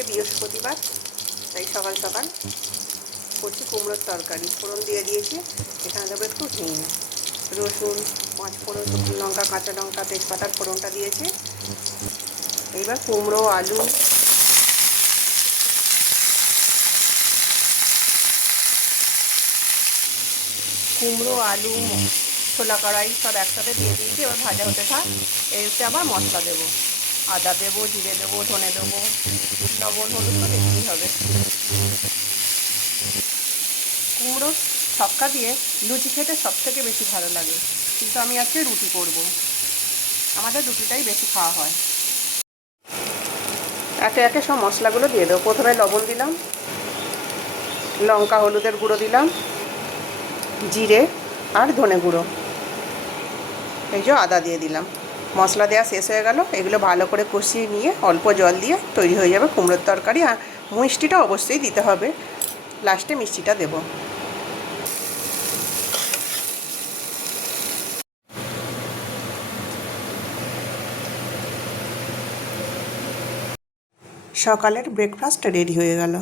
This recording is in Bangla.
আজকে বৃহস্পতিবার, তাই সকাল সকাল করছি কুমড়োর তরকারি। ফোড়ন দিয়ে দিয়েছি, এখানে দেবো একটু হিং, রসুন, 5 ফোড়ন, শুকনো লঙ্কা, কাঁচা লঙ্কা, তেজপাতার ফোড়নটা দিয়েছি। এইবার কুমড়ো, আলু, ছোলা কড়াই সব একসাথে দিয়ে দিয়েছি। এবার ভাজা হতে থাক। এতে আবার মশলা দেবো, আদা দেবো, জিরে দেবো, ধনে দেবো, লবণ, হলুদ তো দিতেই হবে। কুমড়োর ছক্কা দিয়ে লুচি খেতে সব থেকে বেশি ভালো লাগে, কিন্তু আমি আজকে রুটি করব। আমাদের রুটিটাই বেশি খাওয়া হয়। একে একে সব মশলাগুলো দিয়ে দেবো। প্রথমে লবণ দিলাম, লঙ্কা হলুদের গুঁড়ো দিলাম, জিরে আর ধনে গুঁড়ো, এই যে আদা দিয়ে দিলাম। মশলা দেওয়া শেষ হয়ে গেল। এগুলো ভালো করে কষিয়ে নিয়ে অল্প জল দিয়ে তৈরি হয়ে যাবে কুমড়োর তরকারি। আর মিষ্টিটা অবশ্যই দিতে হবে, লাস্টে মিষ্টিটা দেব। সকালের ব্রেকফাস্ট রেডি হয়ে গেল।